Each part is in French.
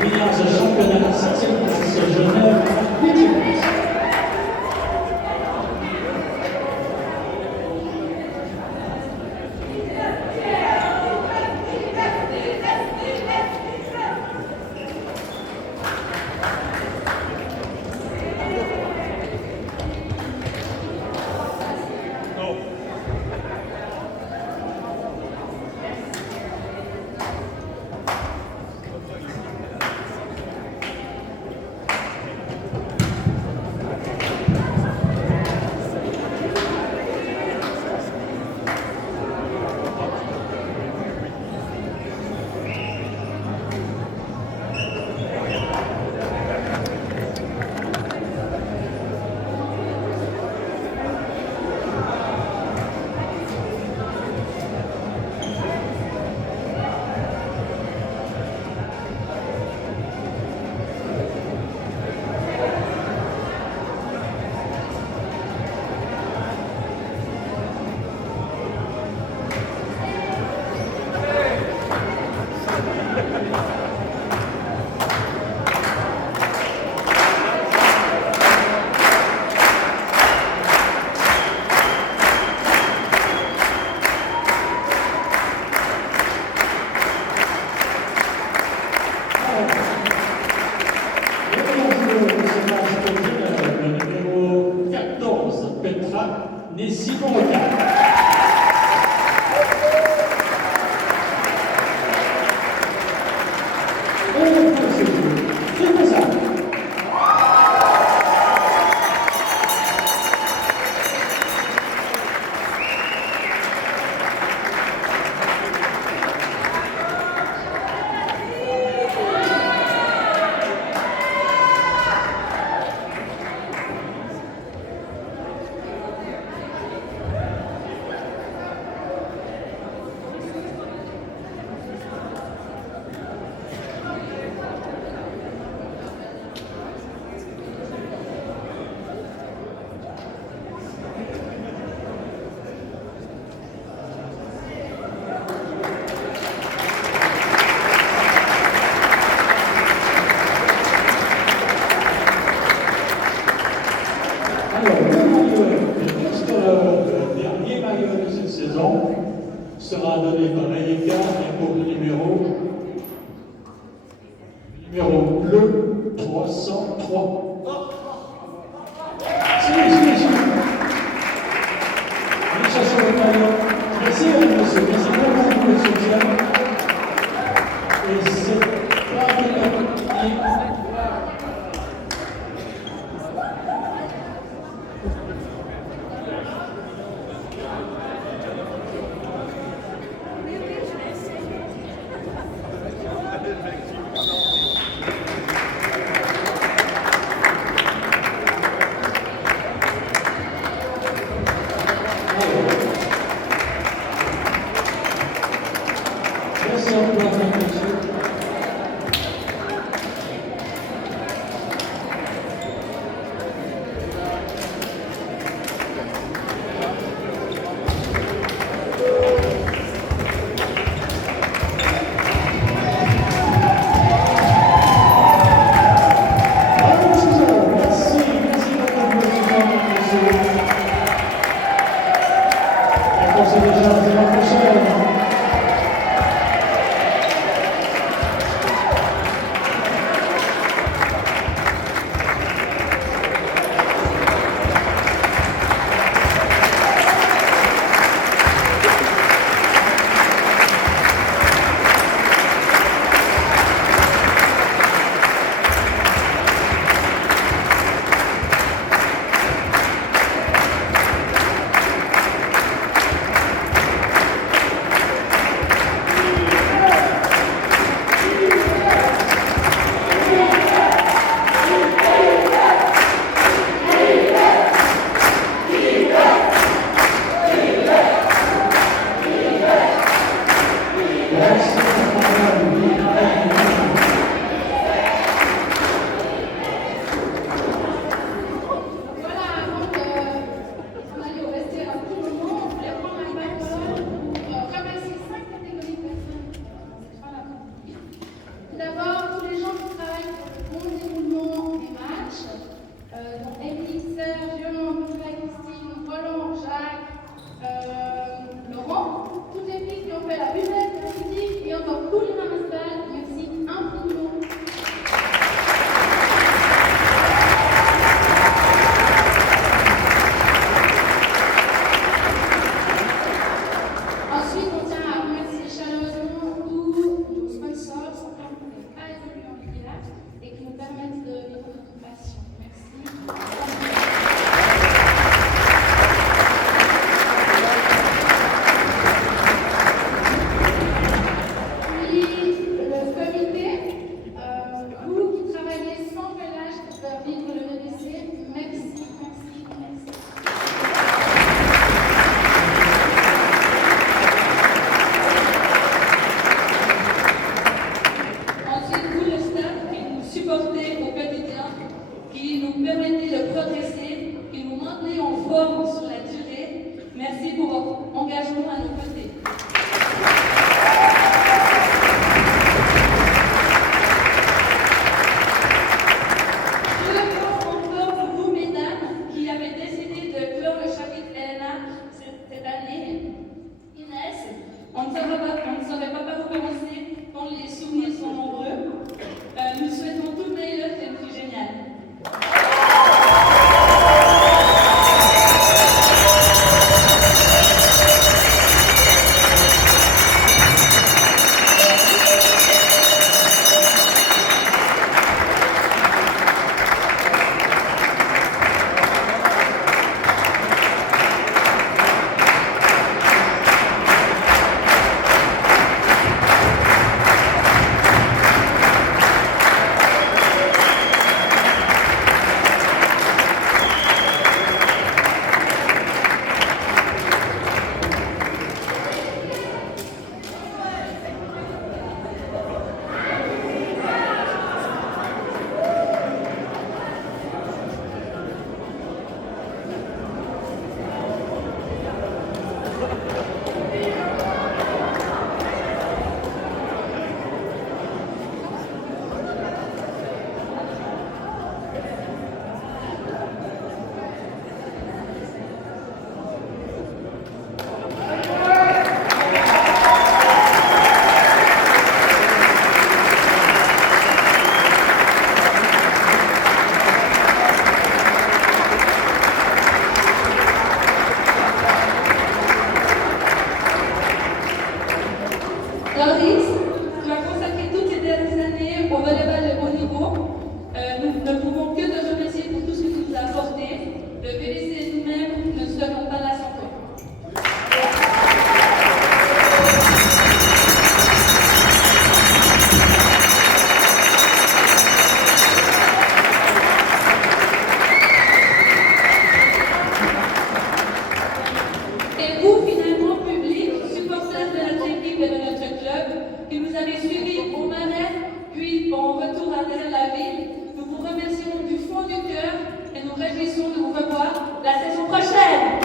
Williams championnat 7e place, Genève 8e place. Sera donné par Ayeka et pour le numéro bleu 303. Si. Allez chercher le maillot. Merci monsieur, merci beaucoup le soutien. Et c'est pas Doris, tu as consacré toutes ces dernières années au volleyball de haut niveau. Nous ne pouvons que te remercier pour tout ce que tu nous as apporté. Le VVC et nous-mêmes ne serions pas là sans toi. Et vous, finalement, public, supporters de notre équipe et de notre club, qui nous avez suivis au Marais, puis en retour à la ville, nous vous remercions du fond du cœur et nous réjouissons de vous revoir la saison prochaine.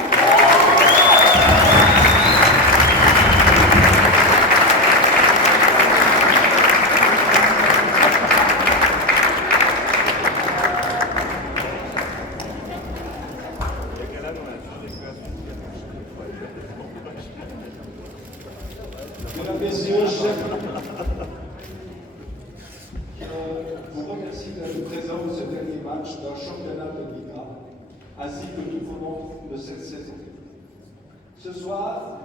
Mesdames, Messieurs, chers, je vous remercie d'être présents pour ce dernier match d'un championnat de Liga, ainsi que tout au long de cette saison. Ce soir,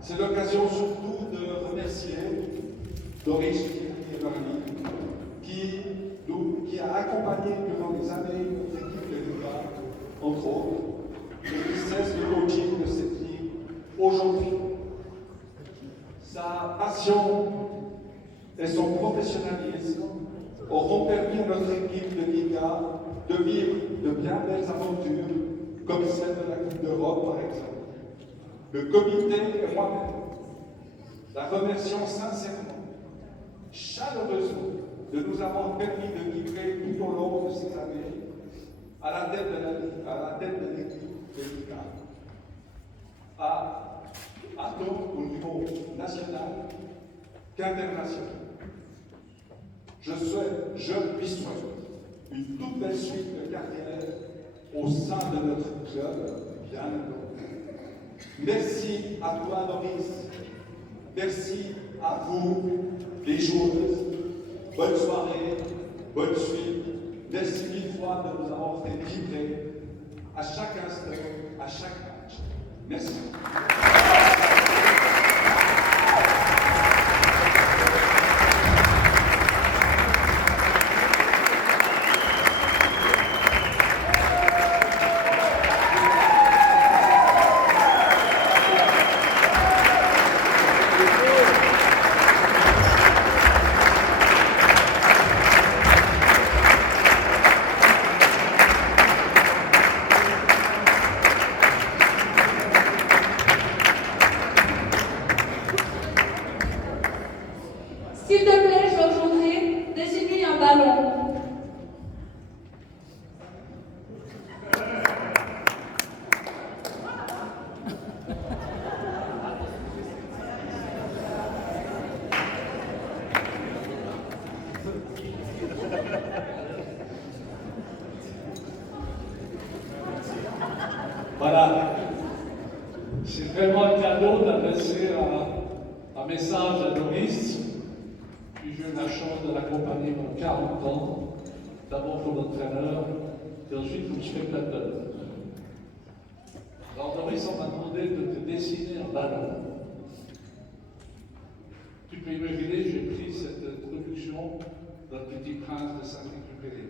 c'est l'occasion surtout de remercier Doris qui a accompagné durant les années notre équipe de Liga, entre autres, le business de coaching de cette ligue aujourd'hui. Sa passion et son professionnalisme auront permis à notre équipe de Liga de vivre de bien belles aventures, comme celle de la Coupe d'Europe par exemple. Le comité et moi-même la remercions sincèrement, chaleureusement, de nous avoir permis de vibrer tout au long de ces années à la tête de l'équipe de Liga. Tant au niveau national qu'international. Je lui souhaite une toute belle suite de carrière au sein de notre club, bien entendu. Merci à toi, Doris. Merci à vous, les joueuses. Bonne soirée, bonne suite. Merci mille fois de nous avoir fait vibrer à chaque instant, à chaque match. Merci. S'il te plaît, Georges André, dessine-lui un ballon. Voilà. C'est vraiment un cadeau d'adresser un message à Doris. Puis j'ai eu la chance de l'accompagner pendant 40 ans, d'abord comme entraîneur, et ensuite comme spectateur. Alors Doris, on m'a demandé de te dessiner un ballon. Tu peux imaginer, j'ai pris cette introduction d'un Petit Prince de Saint-Exupéry.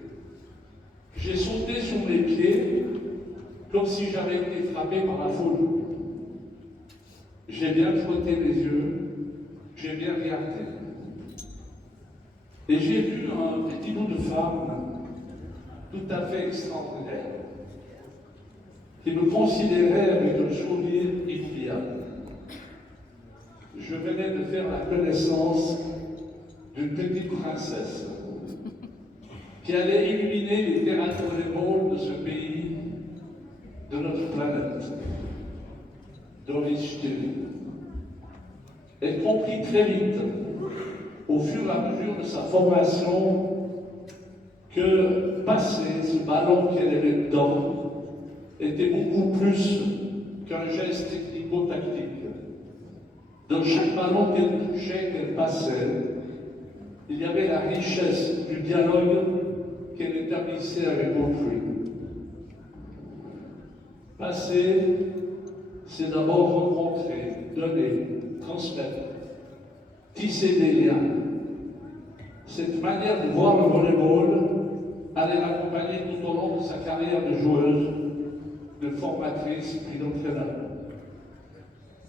J'ai sauté sur mes pieds comme si j'avais été frappé par la foule. J'ai bien frotté les yeux, j'ai bien regardé. Et j'ai vu un petit bout de femme tout à fait extraordinaire, qui me considérait avec un sourire inoubliable. Je venais de faire la connaissance d'une petite princesse qui allait illuminer les terrains de volleyball de ce pays, de notre planète, Doris Stühl. Elle comprit très vite, au fur et à mesure de sa formation, que passer ce ballon qu'elle avait dedans était beaucoup plus qu'un geste technico-tactique. Dans chaque ballon qu'elle touchait, qu'elle passait, il y avait la richesse du dialogue qu'elle établissait avec autrui. Passer, c'est d'abord rencontrer, donner, transmettre, tisser des liens. Cette manière de voir le volleyball allait l'accompagner tout au long de sa carrière de joueuse, de formatrice puis d'entraîneur.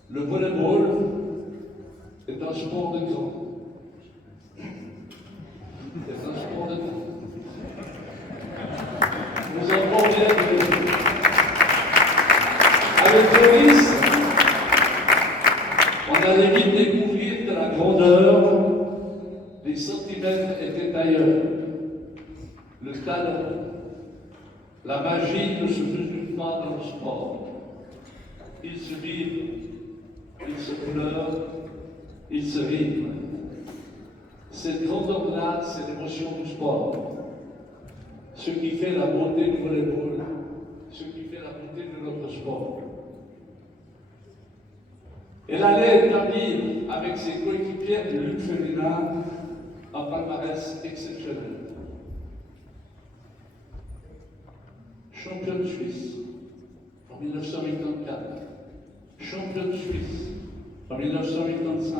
Le volleyball est un sport de grand. C'est un sport de grand. Nous avons bien avec Boris, on allait vite découvrir que la grandeur, les centimètres étaient ailleurs. Le talent, la magie ne se mesure pas dans le sport. Ils se vivent, ils se pleurent, ils se riment. Cette grandeur-là, c'est l'émotion du sport. Ce qui fait la beauté du volleyball, ce qui fait la beauté de notre sport. Elle allait établir avec ses coéquipiers de lutte féminin un palmarès exceptionnel. Championne suisse en 1984, championne suisse en 1985,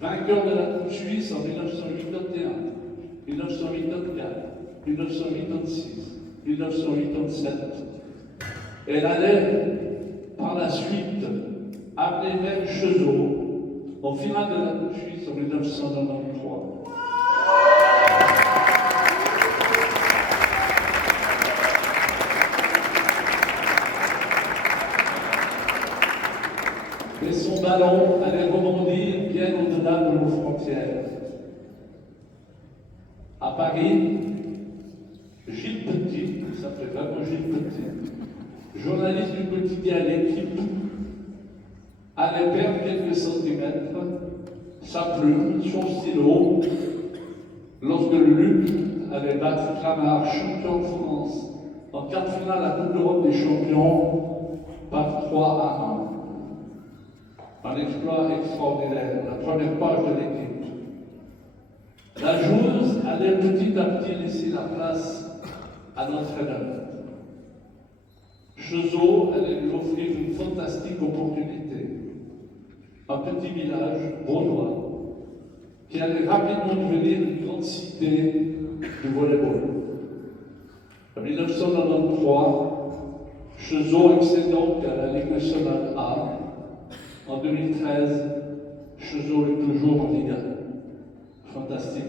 vainqueur de la Coupe suisse en 1981, 1984, 1986, 1987. Elle allait par la suite amener même Chezot en finale de la Coupe suisse en 1993. Et son ballon allait rebondir bien au-delà de nos frontières. À Paris, Gilles Petit, il s'appelait vraiment Gilles Petit, journaliste du quotidien L'Équipe, allait perdre quelques centimètres, sa plume, son stylo, lorsque le Luc avait battu Clamart, champion de France, en quart de finale à la Coupe d'Europe des champions, par 3-1. Un exploit extraordinaire, la première page de L'Équipe. La joueuse allait petit à petit laisser la place à l'entraîneur. Chezot allait lui offrir une fantastique opportunité. Un petit village vaudois qui allait rapidement devenir une grande cité du volleyball. En 1993, Chezot accède donc à la Ligue nationale A. En 2013, Chezot est toujours en Ligue 1. Fantastique.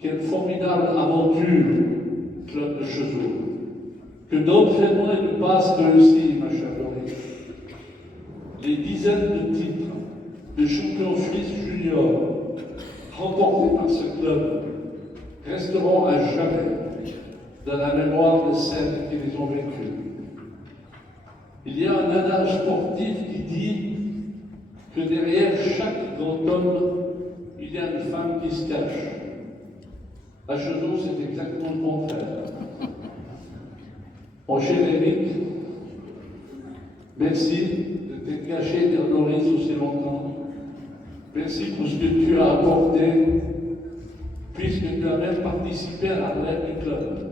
Quelle formidable aventure, club de Chezot. Que d'entraînement et de passes réussies, ma chère Doris. Les dizaines de titres de champion suisse junior remportés par ce club resteront à jamais dans la mémoire de celles qui les ont vécus. Il y a un adage sportif qui dit que derrière chaque grand homme, il y a une femme qui se cache. À Chezot, c'est exactement le contraire. Mon cher Eric, merci de t'être caché derrière Doris aussi longtemps. Merci pour ce que tu as apporté, puisque tu as même participé à la relève du club.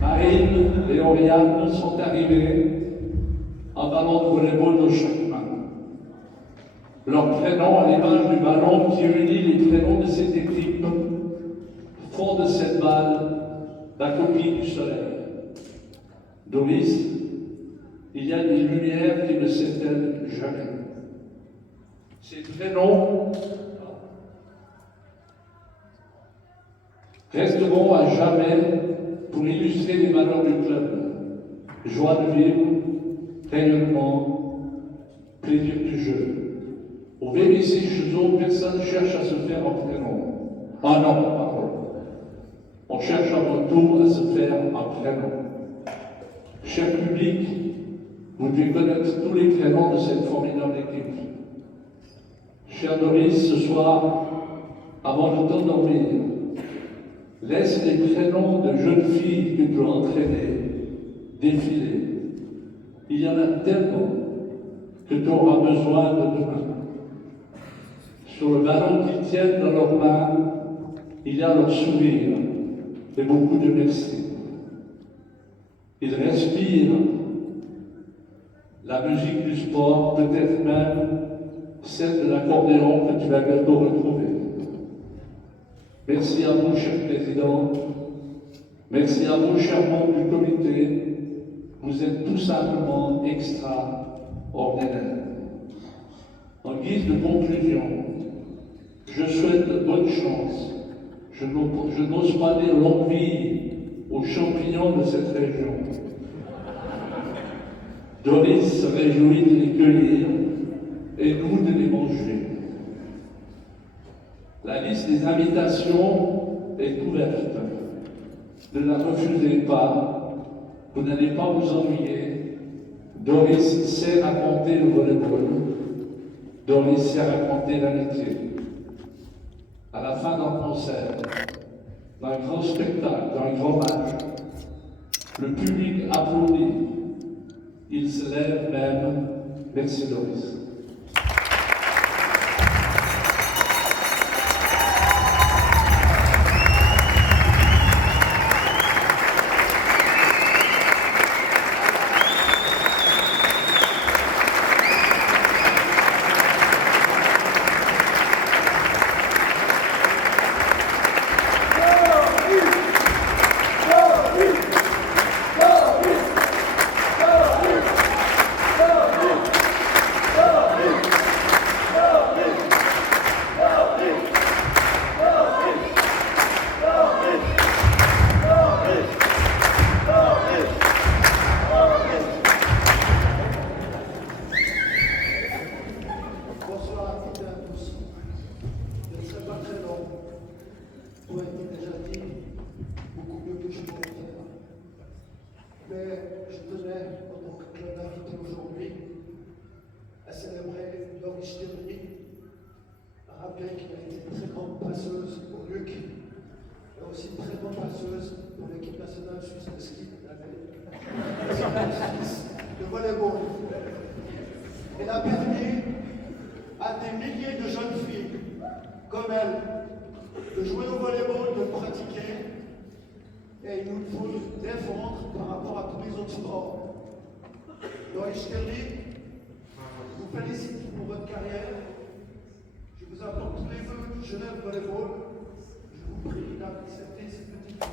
Marine et Oriane sont arrivés, un ballon de volleyball dans chaque main. Leur prénom, à l'image du ballon qui unit les prénoms de cette équipe, font de cette balle la copie du soleil. Doris, il y a des lumières qui ne s'éteignent jamais. Ces prénoms resteront à jamais pour illustrer les valeurs du club. Joie de vivre, rayonnement, plaisir du jeu. Au VBC Chezot, personne ne cherche à se faire un prénom. Ah non, pardon. On cherche avant tout à se faire un prénom. Cher public, vous devez connaître tous les prénoms de cette formidable équipe. Cher Doris, ce soir, avant de t'endormir, laisse les prénoms de jeunes filles que tu as entraînées défiler. Il y en a tellement que tu auras besoin de demain. Sur le ballon qu'ils tiennent dans leurs mains, il y a leur sourire et beaucoup de merci. Ils respirent la musique du sport, peut-être même celle de l'accordéon que tu vas bientôt retrouver. Merci à vous, cher président. Merci à vous, chers membres du comité. Vous êtes tout simplement extraordinaires. En guise de conclusion, je souhaite bonne chance. Je n'ose pas dire longue vie aux champignons de cette région. Doris se réjouit de les cueillir et nous de les manger. La liste des invitations est ouverte. Ne la refusez pas. Vous n'allez pas vous ennuyer. Doris sait raconter le volleyball. Doris sait raconter l'amitié. À la fin d'un concert, d'un grand spectacle, d'un grand match, le public applaudit. Il se lève même. Merci Doris. Rappeler qu'il a été une très grande passeuse pour Luc, et aussi une très grande passeuse pour l'équipe nationale suisse de ski, de volleyball. Elle a permis à des milliers de jeunes filles comme elle de jouer au volleyball, de le pratiquer, et il nous faut le défendre par rapport à tous les autres sports. Doris Sterling, je vous félicite pour votre carrière. Je vous apporte tous les vœux de Genève Volleyball. Je vous prie d'accepter cette petite